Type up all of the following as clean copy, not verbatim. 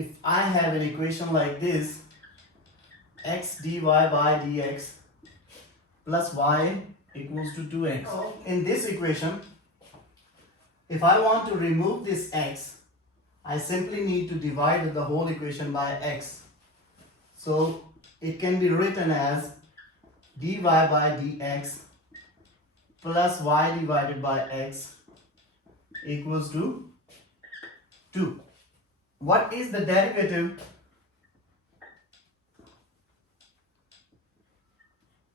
if I have an equation like this, x dy by dx plus y equals to 2x. In this equation, if I want to remove this x, I simply need to divide the whole equation by x. So it can be written as dy by dx plus y divided by x equals to 2. What is the derivative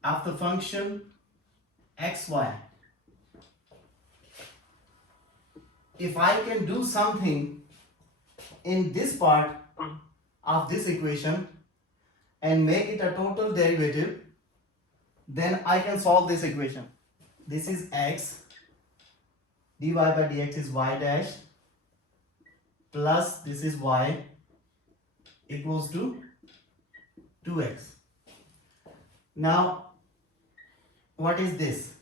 of the function xy? If I can do something in this part of this equation and make it a total derivative, then I can solve this equation. This is x, dy by dx is y dash, plus this is y equals to 2x. Now, what is this?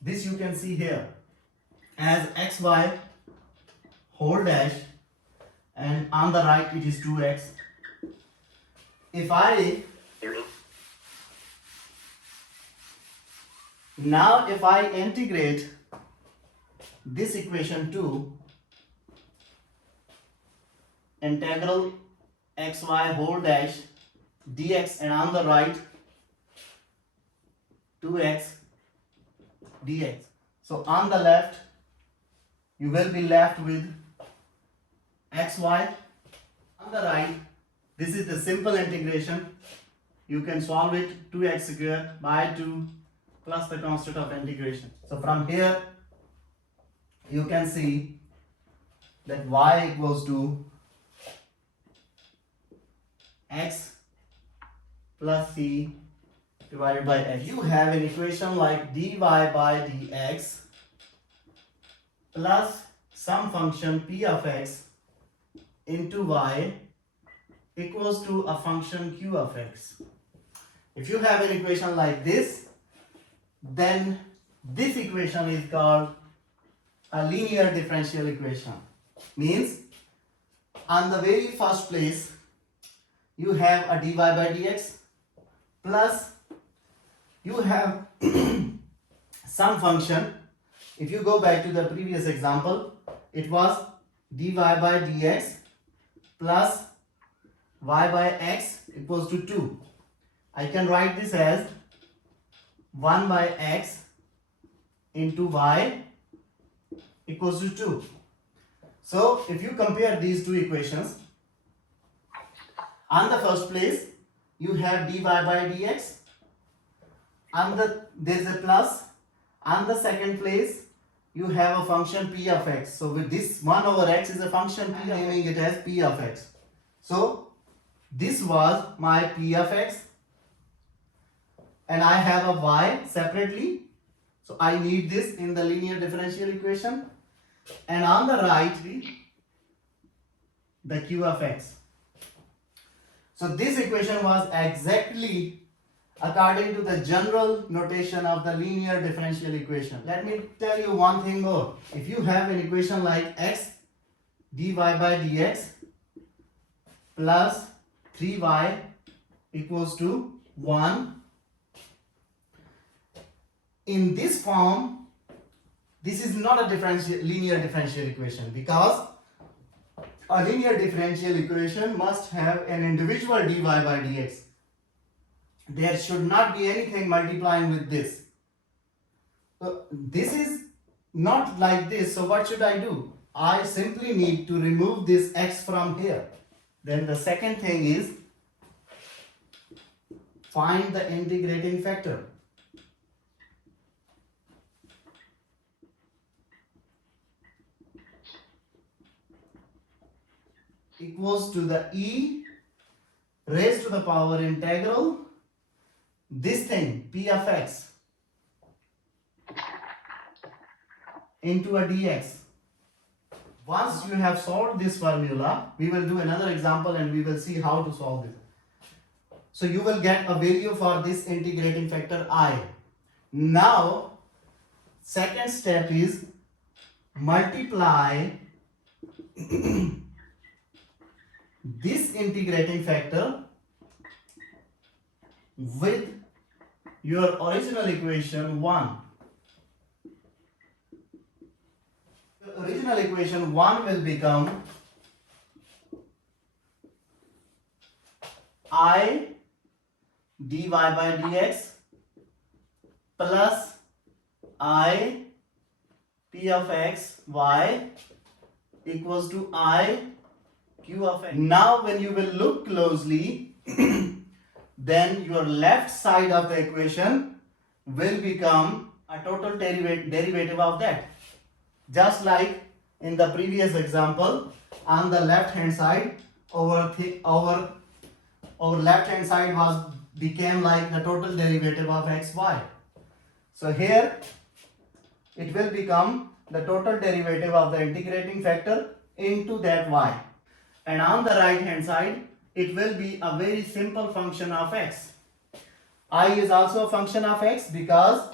This you can see here as xy whole dash, and on the right it is 2x. If I integrate this equation to integral xy whole dash dx, and on the right 2x dx. So on the left you will be left with xy. On the right, this is the simple integration. You can solve it 2x squared by 2 plus the constant of integration. So from here you can see that y equals to x plus c divided by x. You have an equation like dy by dx plus some function p of x into y equals to a function q of x. If you have an equation like this, then this equation is called a linear differential equation. Means on the very first place you have a dy by dx plus you have some function. If you go back to the previous example, it was dy by dx plus y by x equals to 2. I can write this as 1 by x into y equals to 2. So if you compare these two equations, on the first place you have dy by dx, there is a plus. On the second place you have a function p of x. So with this 1 over x is a function p, naming it as p of x. So this was my p of x, and I have a y separately. So I need this in the linear differential equation. And on the right, the q of x. So this equation was exactly according to the general notation of the linear differential equation. Let me tell you one thing more. If you have an equation like x dy by dx plus 3y equals to 1, in this form, this is not a linear differential equation, because a linear differential equation must have an individual dy by dx. There should not be anything multiplying with this. So this is not like this. So what should I do? I simply need to remove this x from here. Then the second thing is find the integrating factor. Equals to the e raised to the power integral this thing p of x into a dx. Once you have solved this formula, we will do another example and we will see how to solve it. So you will get a value for this integrating factor I. Now second step is multiply this integrating factor with your original equation 1. The original equation 1 will become I dy by dx plus I p of x y equals to I q of x. Now when you will look closely, then your left side of the equation will become a total derivative of that. Just like in the previous example, on the left hand side, our left hand side became like the total derivative of xy. So here it will become the total derivative of the integrating factor into that y. And on the right hand side, it will be a very simple function of x. I is also a function of x because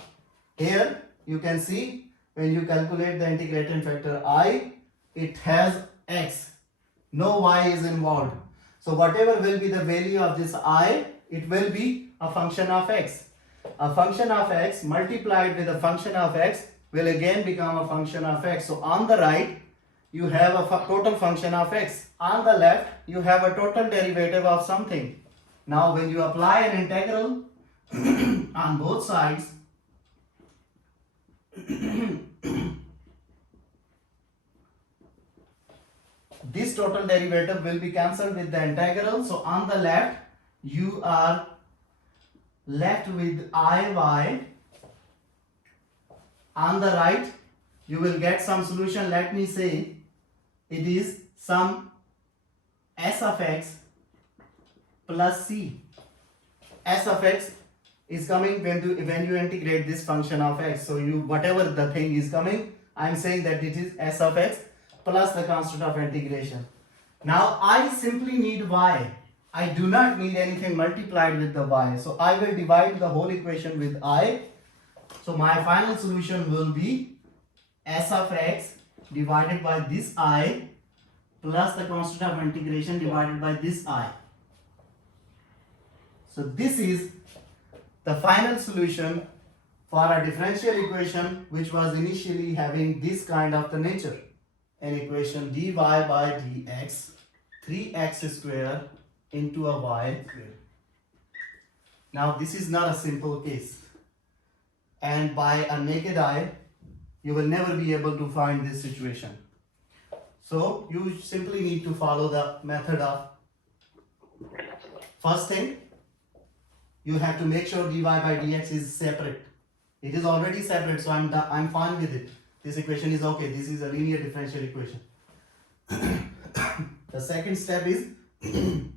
here you can see when you calculate the integrating factor I, it has x. No y is involved. So whatever will be the value of this I, it will be a function of x. A function of x multiplied with a function of x will again become a function of x. So on the right, you have a total function of x. On the left, you have a total derivative of something. Now when you apply an integral on both sides, this total derivative will be cancelled with the integral. So on the left, you are left with IY. On the right, you will get some solution. Let me say it is some s of x plus c. S of x is coming when you integrate this function of x. So you whatever the thing is coming, I am saying that it is s of x plus the constant of integration. Now I simply need y. I do not need anything multiplied with the y. So I will divide the whole equation with I. So my final solution will be s of x divided by this I plus the constant of integration divided by this I. So this is the final solution for a differential equation which was initially having this kind of the nature. An equation dy by dx 3x square into a y square. Now this is not a simple case, and by a naked eye you will never be able to find this situation. So you simply need to follow the method of, first thing, you have to make sure dy by dx is separate. It is already separate, so I'm fine with it. This equation is okay. This is a linear differential equation. The second step is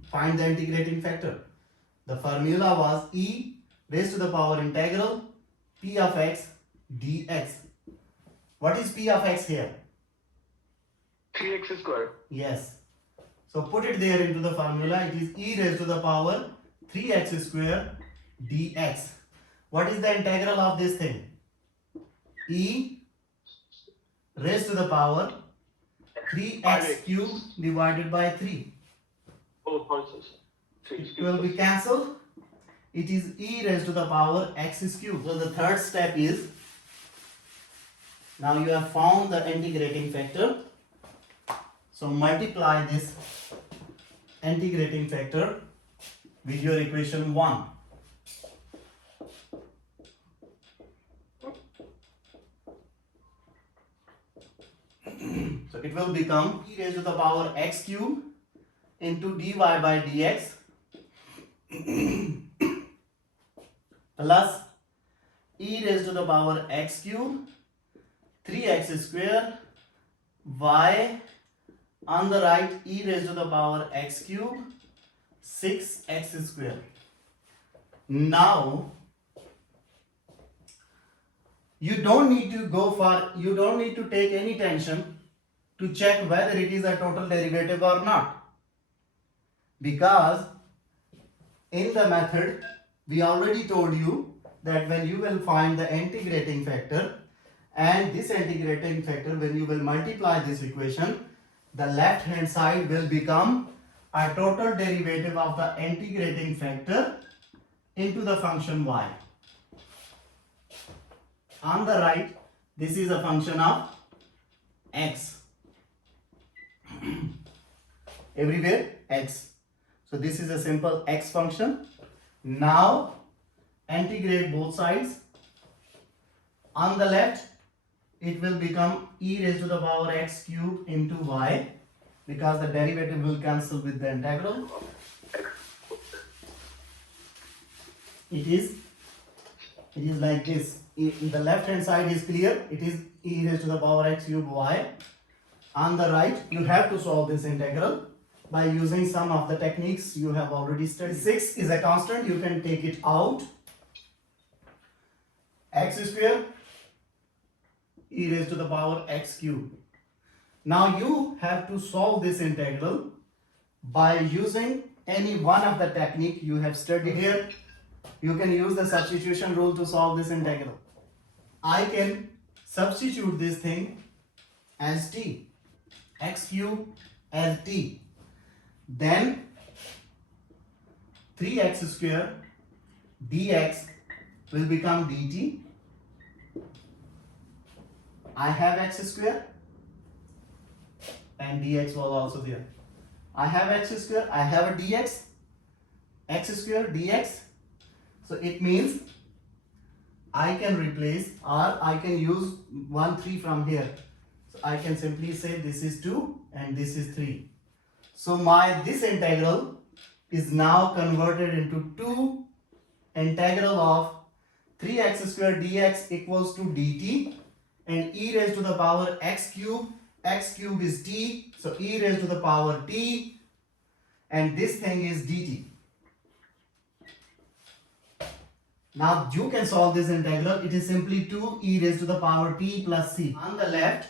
find the integrating factor. The formula was e raised to the power integral p of x dx. What is p of x here? 3x square. Yes. So put it there into the formula. It is e raised to the power 3x square dx. What is the integral of this thing? E raised to the power 3x cubed divided by 3. Both verses. It will be cancelled. It is e raised to the power x cubed. So the third step is, now you have found the integrating factor. So multiply this integrating factor with your equation 1. So it will become e raised to the power x cube into dy by dx plus e raised to the power x cube 3x square y on the right e raised to the power x cube 6x square. Now you don't need to take any tension to check whether it is a total derivative or not, because in the method we already told you that when you will find the integrating factor, and this integrating factor, when you will multiply this equation, the left hand side will become a total derivative of the integrating factor into the function y. On the right, this is a function of x. Everywhere x. So this is a simple x function. Now integrate both sides. On the left, it will become e raised to the power x cube into y, because the derivative will cancel with the integral. It is like this. The left hand side is clear. It is e raised to the power x cube y. On the right, you have to solve this integral by using some of the techniques you have already studied. 6 is a constant. You can take it out. X square e raised to the power x cube. Now you have to solve this integral by using any one of the technique you have studied here. You can use the substitution rule to solve this integral. I can substitute this thing as t, x cube as t. Then 3x square dx will become dt. I have x square and dx was also there. I have x square, I have a dx, x square dx. So it means I can replace, or I can use 1 3 from here. So I can simply say this is 2 and this is 3. So this integral is now converted into 2 integral of 3x square dx equals to dt, and e raised to the power x cube is t, so e raised to the power t, and this thing is dt. Now you can solve this integral. It is simply 2 e raised to the power t plus c. On the left,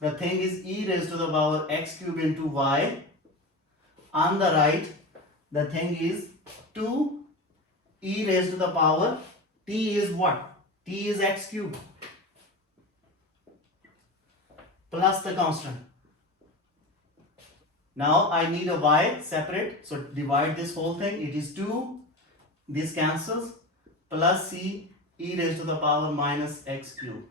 the thing is e raised to the power x cube into y. On the right, the thing is 2 e raised to the power t is what? T is x cube plus the constant. Now I need a y separate, so divide this whole thing. It is 2, this cancels, plus c e raised to the power minus x cube.